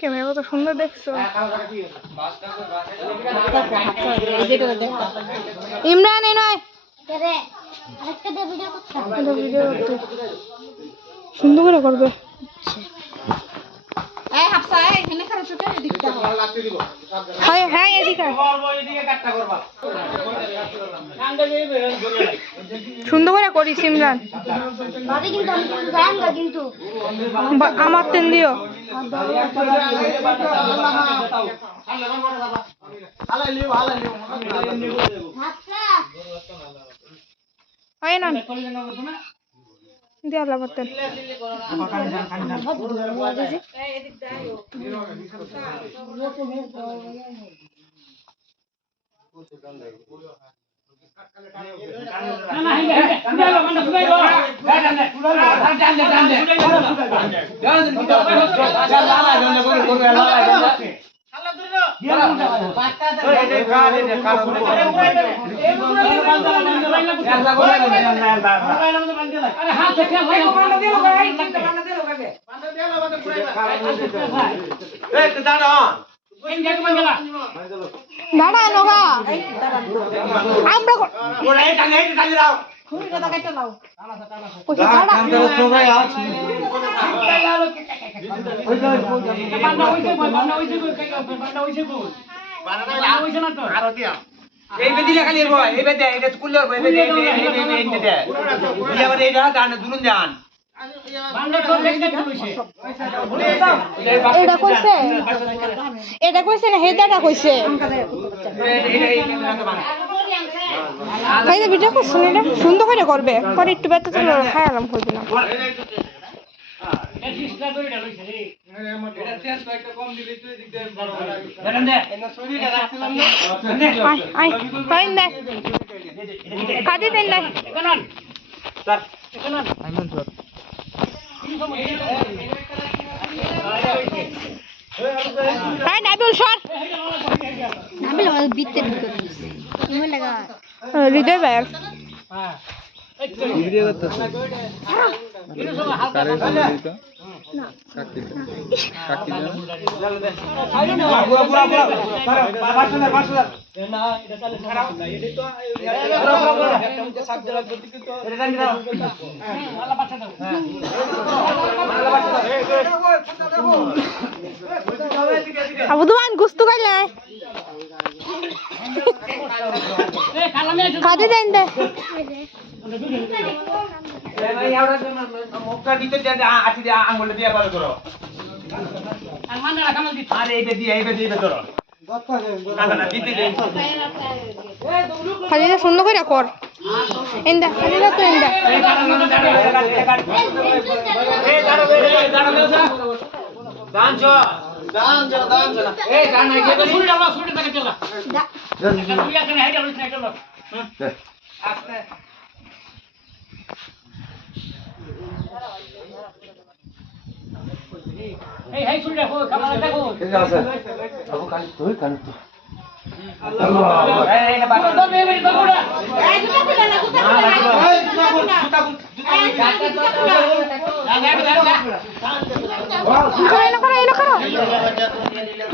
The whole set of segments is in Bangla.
ক্যামেরা কত সুন্দর দেখছো। ইমরান এ নয় সুন্দর করে করবে। হ্যাঁ এদিকে সুন্দর করে করিস ইমরান। আমার তেন দিও হয় না দিয়া লাগতেন। এটা কইছে না হেদাটা কইছে ভিডিও করছেন। এটা সুন্দর করে করবে পরে একটু ব্যথা চলে খাই আরাম করে দিলাম। কাটি দেন নাই নাবিল সর হৃদয় ভাইয়ের আবু দুয়ান গুস্তু খাইলে খাদি দেন দে খালিদা সুন্দর করে কর এন্দা খালিদা তো এন্দা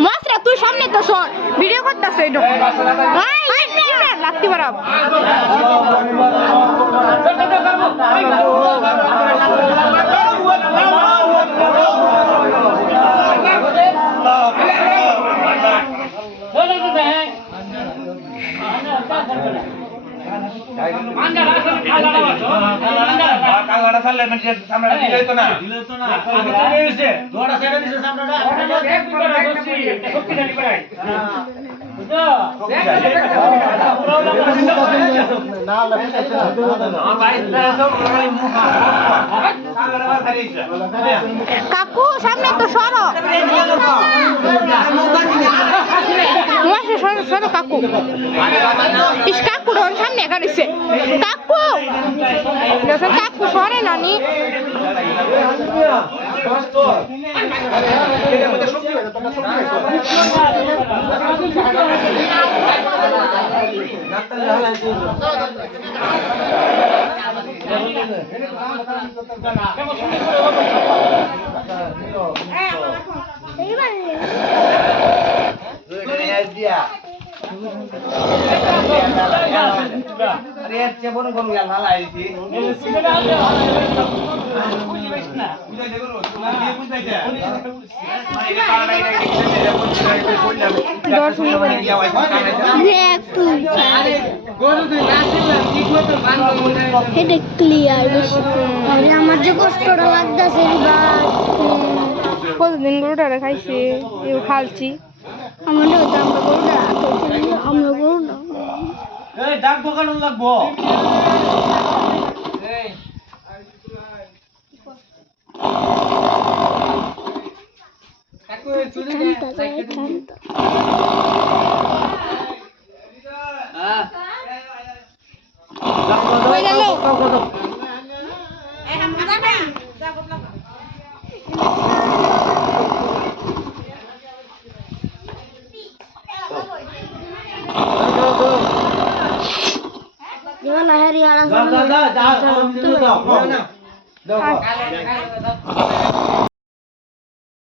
মাসরা তুই সামনে তো সর ভিডিও করতেছ লাগতে পারাম কাকু সামনে তো সরো সরো কাকু ইস কাকু ধর সামনে গাড়িছে কাকু কাকু সরে নানি আমার যে কষ্টটা লাগতেছে কতদিন গরুটা খাইছে এও খালছি আমাদের আমরা গরুটা আমরা গরুটা ডাক দোকান লাগবো কই গেল যা